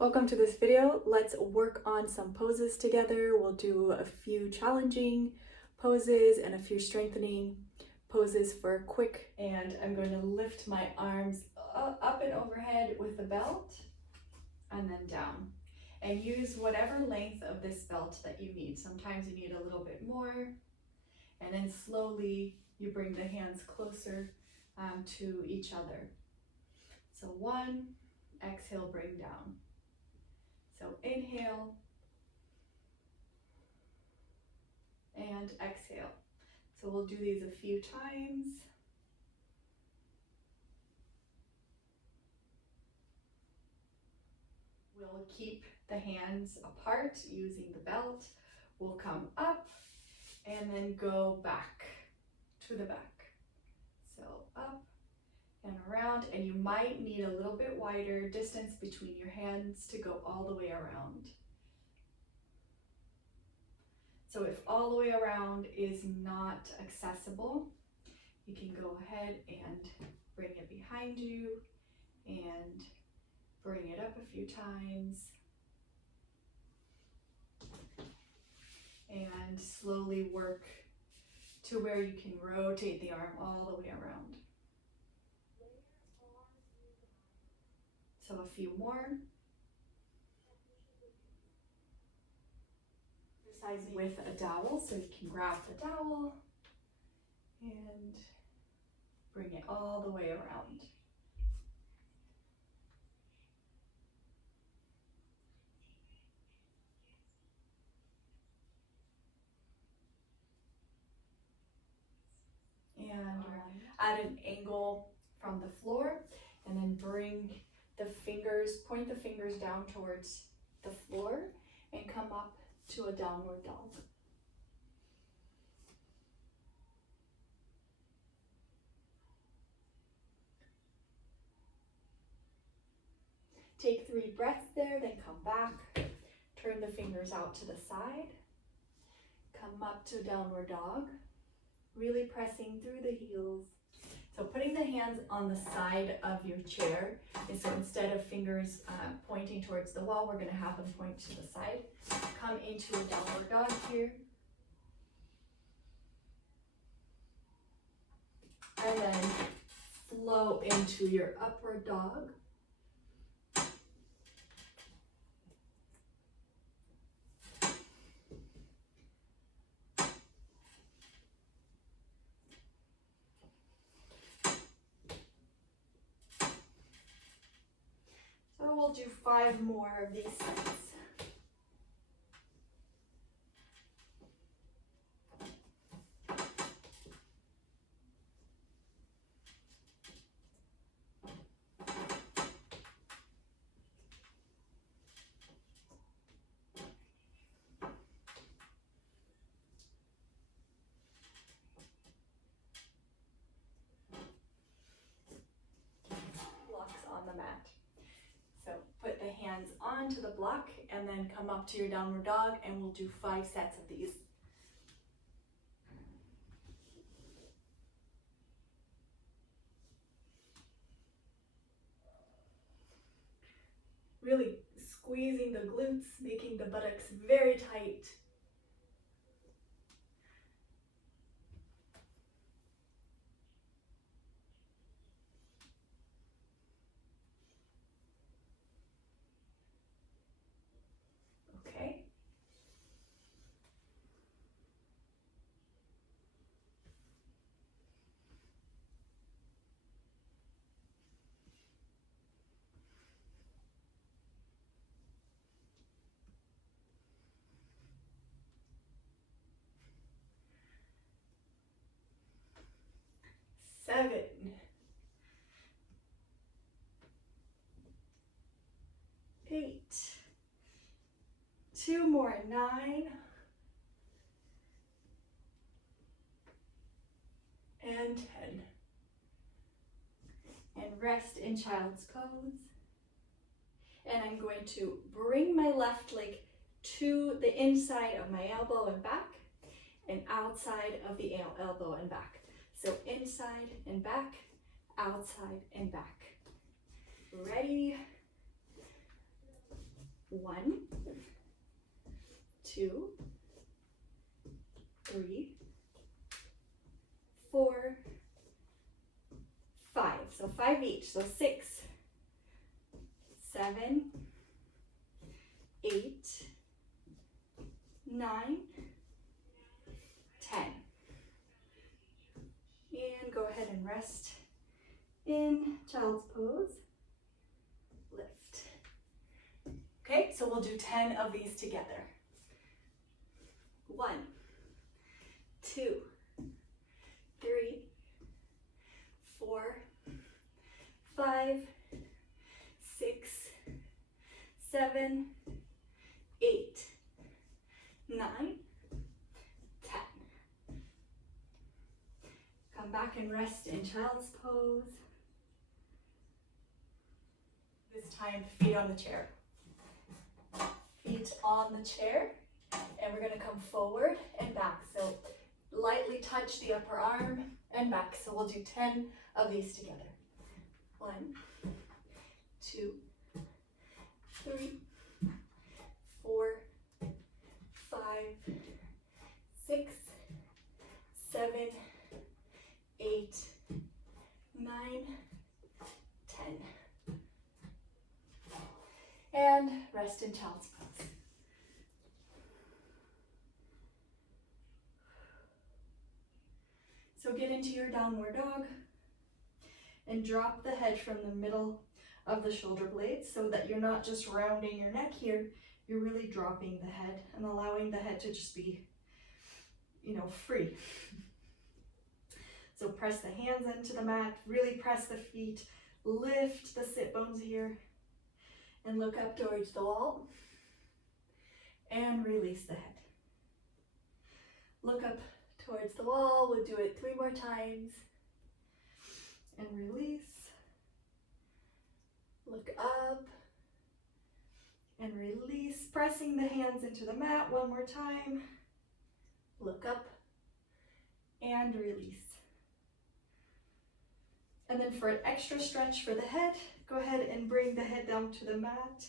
Welcome to this video. Let's work on some poses together. We'll do a few challenging poses and a few strengthening poses for a quick, and I'm going to lift my arms up and overhead with the belt and then down. And use whatever length of this belt that you need. Sometimes you need a little bit more, and then slowly you bring the hands closer to each other. So one, exhale, bring down. So inhale and exhale. So we'll do these a few times. We'll keep the hands apart using the belt. We'll come up and then go back to the back. So up and around, and you might need a little bit wider distance between your hands to go all the way around. So if all the way around is not accessible, you can go ahead and bring it behind you and bring it up a few times. And slowly work to where you can rotate the arm all the way around. So a few more. Exercise with a dowel, so you can grab the dowel and bring it all the way around. And at an angle from the floor, and then bring the fingers, point the fingers down towards the floor and come up to a downward dog. Take 3 breaths there, then come back. Turn the fingers out to the side. Come up to downward dog. Really pressing through the heels. So putting the hands on the side of your chair, and so instead of fingers pointing towards the wall, we're going to have them point to the side. Come into a downward dog here. And then flow into your upward dog. So we'll do 5 more of these sets. Blocks on the mat. So put the hands onto the block and then come up to your downward dog, and we'll do 5 sets of these. Really squeezing the glutes, making the buttocks very tight. Okay. Seven. 8. 2 more, 9. And 10. And rest in child's pose. And I'm going to bring my left leg to the inside of my elbow and back, and outside of the elbow and back. So inside and back, outside and back. Ready? 1, 2, 3, 4, 5. So 5 each. So 6, 7, 8, 9, 10. And go ahead and rest in child's pose. Lift. Okay, so we'll do 10 of these together. 1, 2, 3, 4, 5, 6, 7, 8, 9, 10. Come back and rest in child's pose. This time, feet on the chair. Feet on the chair. And we're going to come forward and back. So lightly touch the upper arm and back. So we'll do 10 of these together. 1, 2, 3, 4, 5, 6, 7, 8, 9, 10. And rest in child's pose. So get into your downward dog and drop the head from the middle of the shoulder blades so that you're not just rounding your neck here, you're really dropping the head and allowing the head to just be, free. So press the hands into the mat, really press the feet, lift the sit bones here, and look up towards the wall, and release the head. Look up towards the wall, we'll do it 3 more times, and release. Look up, and release, pressing the hands into the mat 1 more time. Look up, and release. And then for an extra stretch for the head, go ahead and bring the head down to the mat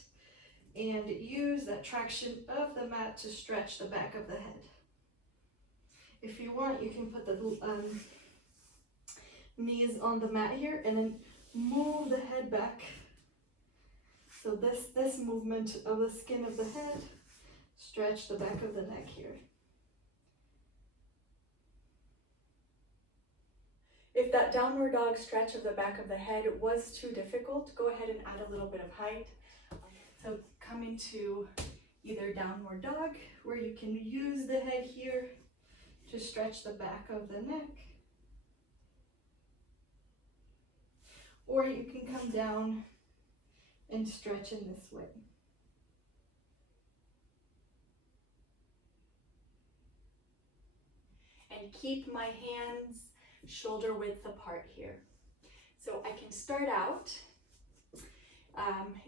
and use that traction of the mat to stretch the back of the head. If you want, you can put the knees on the mat here and then move the head back. So this movement of the skin of the head, stretch the back of the neck here. If that downward dog stretch of the back of the head was too difficult, go ahead and add a little bit of height. So come into either downward dog, where you can use the head here to stretch the back of the neck. Or you can come down and stretch in this way. And keep my hands shoulder width apart here. So I can start out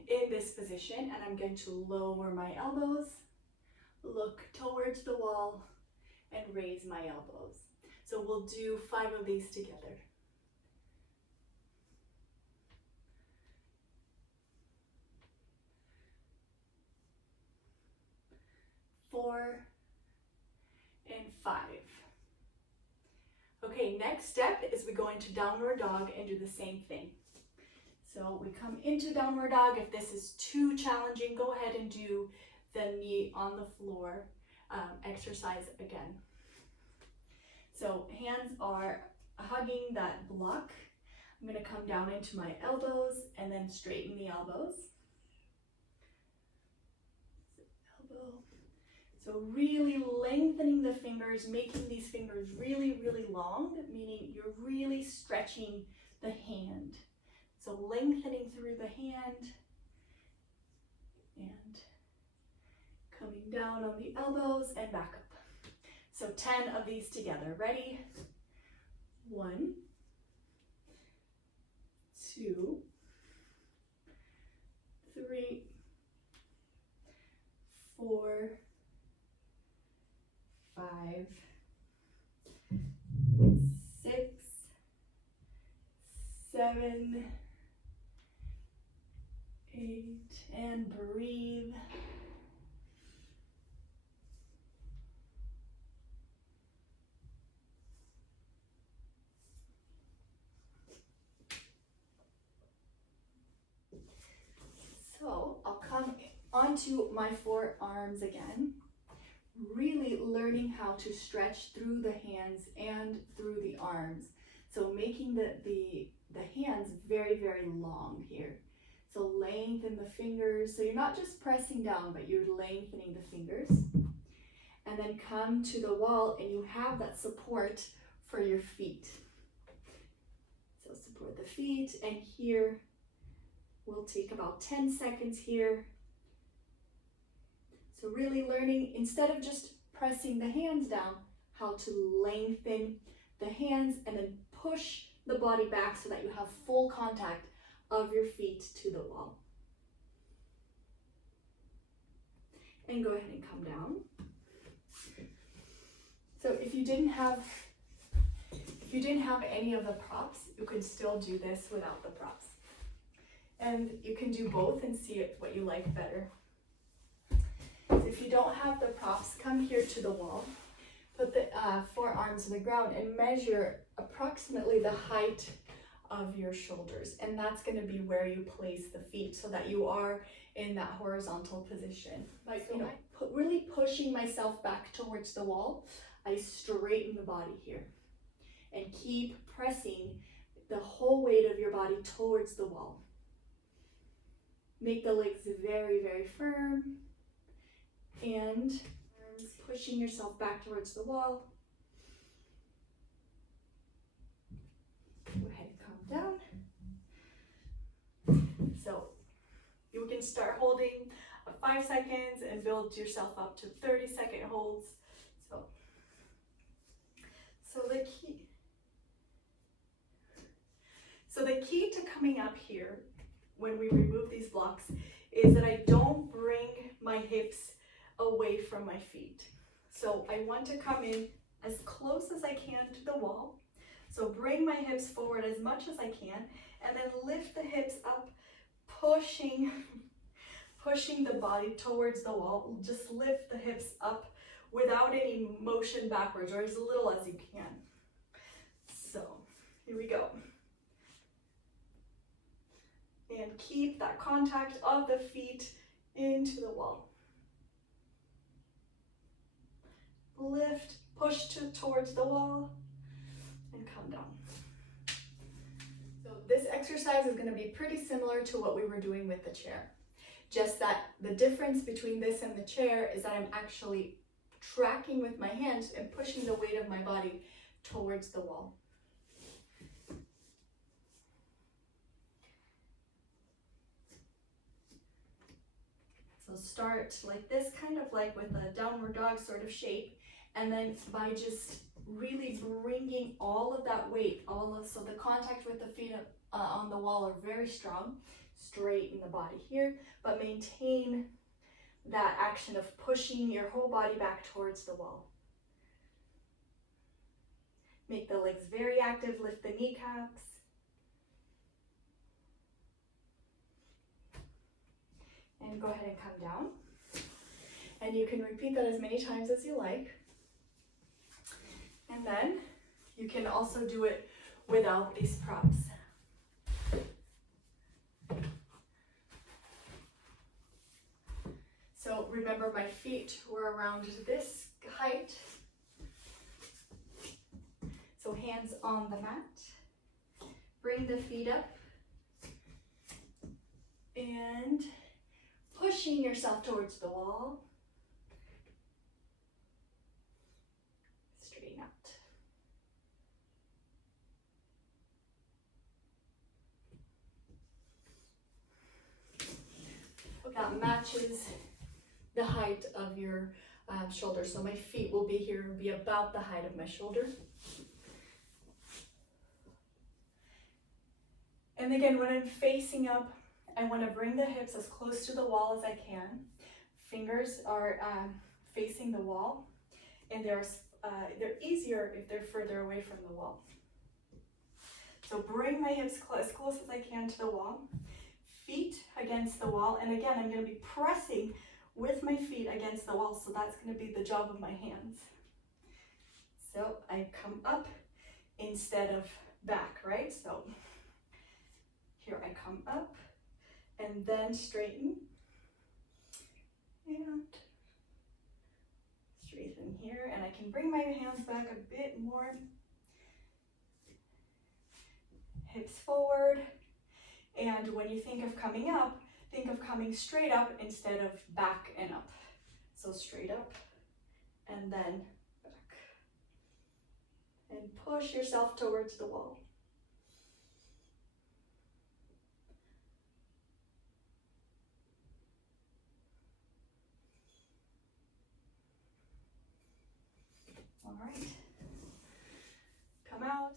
in this position, and I'm going to lower my elbows, look towards the wall, and raise my elbows. So we'll do 5 of these together. 4, and 5. Okay, next step is we go into downward dog and do the same thing. So we come into downward dog. If this is too challenging, go ahead and do the knee on the floor exercise again. So hands are hugging that block. I'm going to come down into my elbows and then straighten the elbows. Elbow. So really lengthening the fingers, making these fingers really, really long, meaning you're really stretching the hand. So lengthening through the hand and coming down on the elbows and back up. So 10 of these together. Ready? 1, 2, 3, 4, 5, 6, 7, 8, and breathe. onto my forearms again, really learning how to stretch through the hands and through the arms. So making the hands very, very long here. So lengthen the fingers. So you're not just pressing down, but you're lengthening the fingers. And then come to the wall and you have that support for your feet. So support the feet, and here we'll take about 10 seconds here. So really learning, instead of just pressing the hands down, how to lengthen the hands and then push the body back so that you have full contact of your feet to the wall. And go ahead and come down. So if you didn't have any of the props, you can still do this without the props. And you can do both and see what you like better. So if you don't have the props, come here to the wall, put the forearms on the ground and measure approximately the height of your shoulders. And that's going to be where you place the feet so that you are in that horizontal position. Like, so really pushing myself back towards the wall, I straighten the body here and keep pressing the whole weight of your body towards the wall. Make the legs very, very firm and pushing yourself back towards the wall. Go ahead and calm down. So you can start holding 5 seconds and build yourself up to 30-second holds. So the key to coming up here when we remove these blocks is that I don't bring my hips away from my feet. So I want to come in as close as I can to the wall. So bring my hips forward as much as I can, and then lift the hips up, pushing the body towards the wall. Just lift the hips up without any motion backwards, or as little as you can. So here we go. And keep that contact of the feet into the wall. Lift, push towards the wall, and come down. So this exercise is going to be pretty similar to what we were doing with the chair. Just that the difference between this and the chair is that I'm actually tracking with my hands and pushing the weight of my body towards the wall. So start like this, kind of like with a downward dog sort of shape, and then by just really bringing all of that weight, so the contact with the feet on the wall are very strong. Straighten the body here, but maintain that action of pushing your whole body back towards the wall. Make the legs very active, lift the kneecaps. And go ahead and come down. And you can repeat that as many times as you like. And then you can also do it without these props. So remember, my feet were around this height. So hands on the mat. Bring the feet up. And pushing yourself towards the wall. Straighten out. That matches the height of your shoulder. So my feet will be here, be about the height of my shoulder. And again, when I'm facing up, I want to bring the hips as close to the wall as I can. Fingers are facing the wall, and they're easier if they're further away from the wall. So bring my hips as close as I can to the wall. Feet against the wall, and again, I'm going to be pressing with my feet against the wall, so that's going to be the job of my hands. So I come up instead of back, right? So here I come up and then straighten, can bring my hands back a bit more. Hips forward. And when you think of coming up, think of coming straight up instead of back and up. So straight up and then back. And push yourself towards the wall. All right. Come out.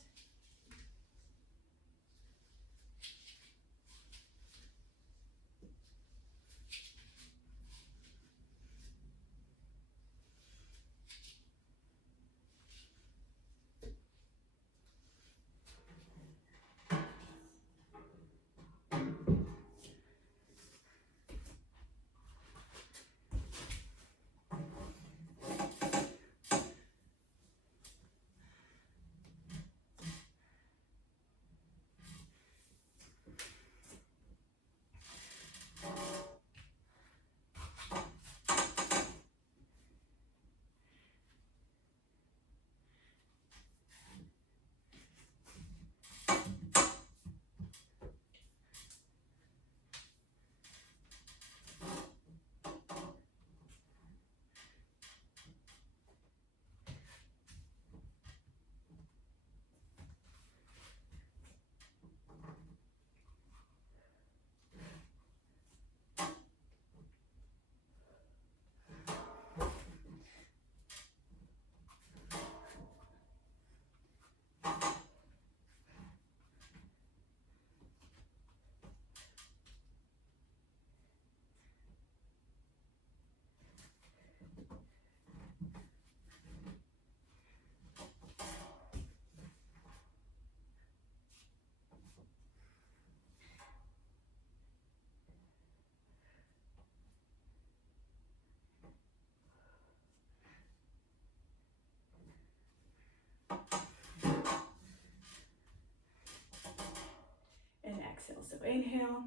And exhale. So inhale,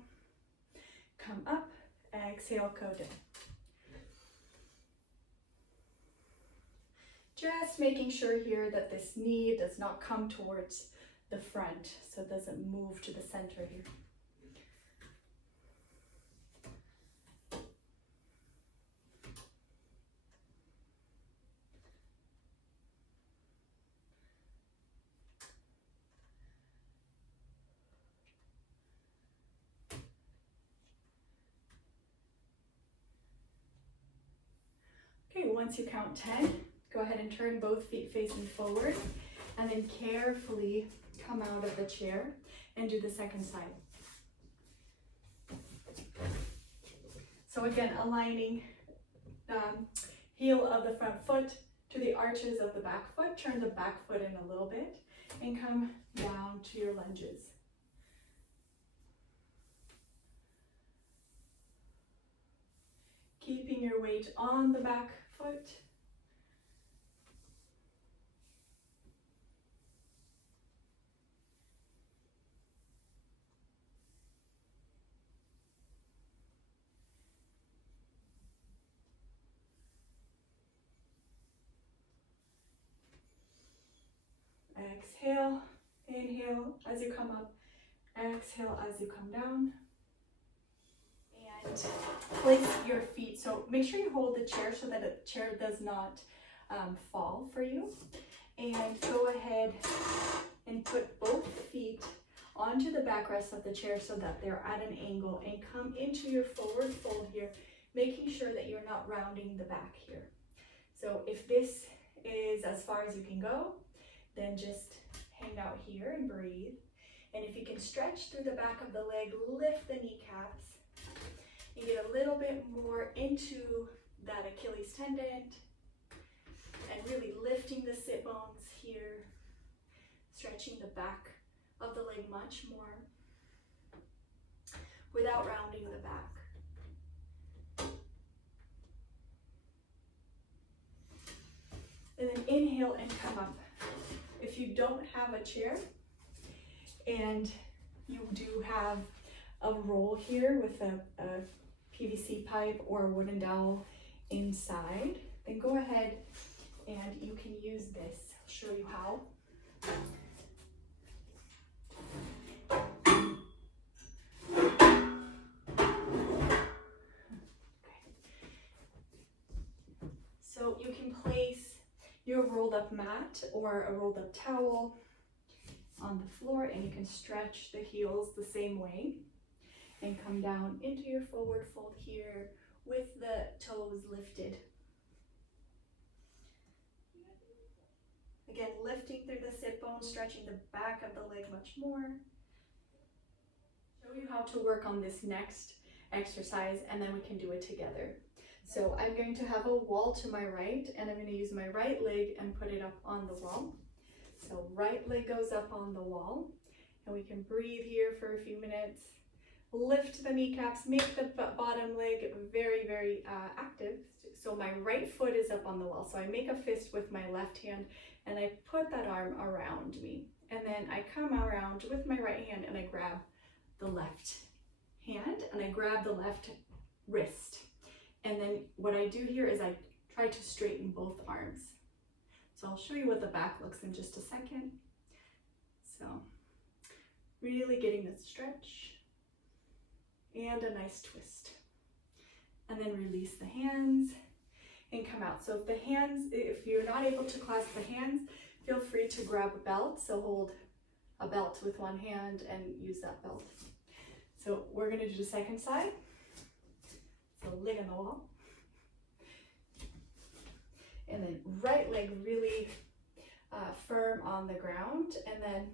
come up, exhale, go down. Just making sure here that this knee does not come towards the front, so it doesn't move to the center here. Okay, once you count 10, go ahead and turn both feet facing forward, and then carefully come out of the chair and do the second side. So again, aligning heel of the front foot to the arches of the back foot. Turn the back foot in a little bit and come down to your lunges. Keeping your weight on the back foot. Exhale, inhale as you come up, exhale as you come down. And place your feet, so make sure you hold the chair so that the chair does not fall for you. And go ahead and put both feet onto the backrest of the chair so that they're at an angle, and come into your forward fold here, making sure that you're not rounding the back here. So if this is as far as you can go, then just hang out here and breathe. And if you can stretch through the back of the leg, lift the kneecaps and get a little bit more into that Achilles tendon, and really lifting the sit bones here, stretching the back of the leg much more without rounding the back. And then inhale and come up. If you don't have a chair and you do have a roll here with a PVC pipe or a wooden dowel inside, then go ahead and you can use this. I'll show you how. So you can place your rolled up mat or a rolled up towel on the floor, and you can stretch the heels the same way and come down into your forward fold here with the toes lifted. Again, lifting through the sit bone, stretching the back of the leg much more. Show you how to work on this next exercise, and then we can do it together. So I'm going to have a wall to my right, and I'm going to use my right leg and put it up on the wall. So right leg goes up on the wall, and we can breathe here for a few minutes. Lift the kneecaps, make the bottom leg very, very active. So my right foot is up on the wall. So I make a fist with my left hand, and I put that arm around me. And then I come around with my right hand, and I grab the left hand, and I grab the left wrist. And then what I do here is I try to straighten both arms. So I'll show you what the back looks in just a second. So really getting the stretch and a nice twist. And then release the hands and come out. So if you're not able to clasp the hands, feel free to grab a belt. So hold a belt with one hand and use that belt. So we're gonna do the second side. So leg on the wall. And then right leg really firm on the ground. And then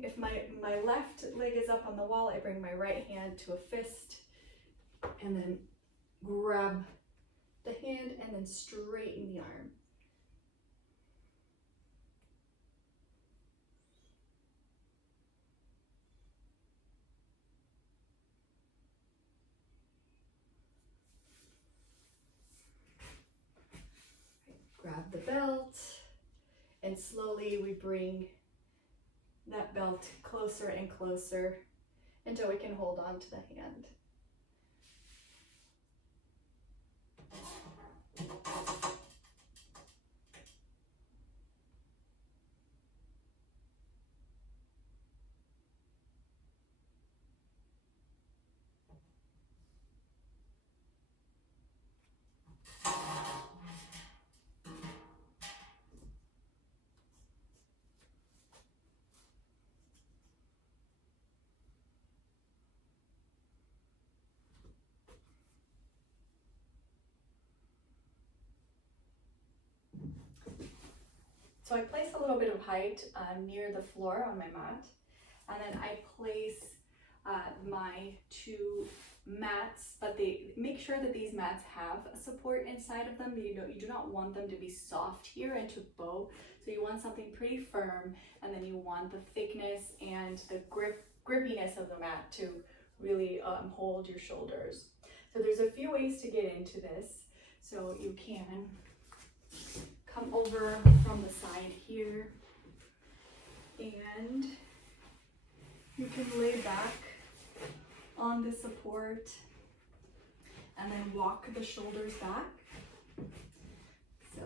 if my left leg is up on the wall, I bring my right hand to a fist. And then grab the hand and then straighten the arm. Grab the belt, and slowly we bring that belt closer and closer until we can hold on to the hand. So I place a little bit of height near the floor on my mat, and then I place my two mats, but they make sure that these mats have a support inside of them. You do not want them to be soft here and to bow. So you want something pretty firm, and then you want the thickness and the grippiness of the mat to really hold your shoulders. So there's a few ways to get into this. So you can come over from the side here, and you can lay back on the support and then walk the shoulders back. So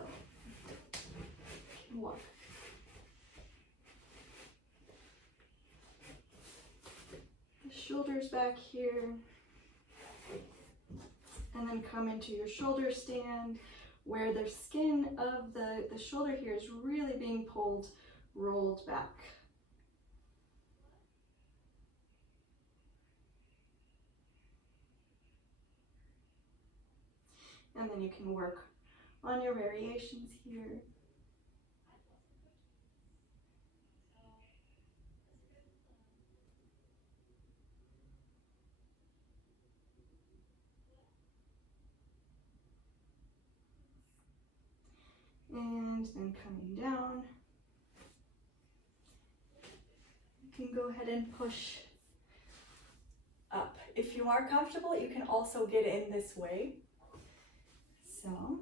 walk. The shoulders back here, and then come into your shoulder stand, where the skin of the shoulder here is really being rolled back. And then you can work on your variations here. And then coming down, you can go ahead and push up. If you are comfortable, you can also get in this way. So,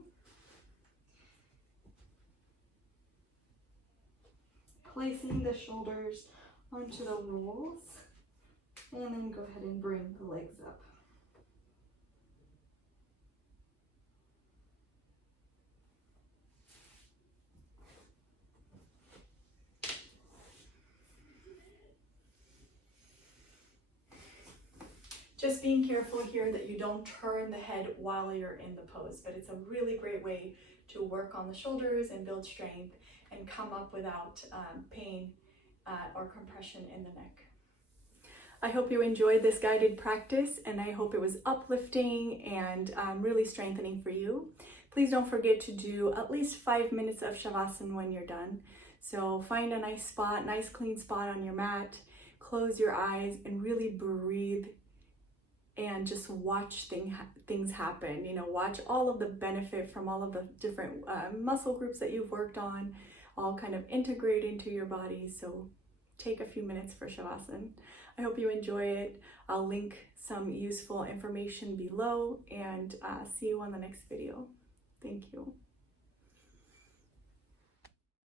placing the shoulders onto the rolls, and then go ahead and bring the legs up. Just being careful here that you don't turn the head while you're in the pose, but it's a really great way to work on the shoulders and build strength and come up without pain or compression in the neck. I hope you enjoyed this guided practice, and I hope it was uplifting and really strengthening for you. Please don't forget to do at least 5 minutes of Shavasana when you're done. So find a nice spot, nice clean spot on your mat, close your eyes and really breathe and just watch things happen. You know, watch all of the benefit from all of the different muscle groups that you've worked on, all kind of integrate into your body. So take a few minutes for Shavasana. I hope you enjoy it. I'll link some useful information below, and see you on the next video. Thank you.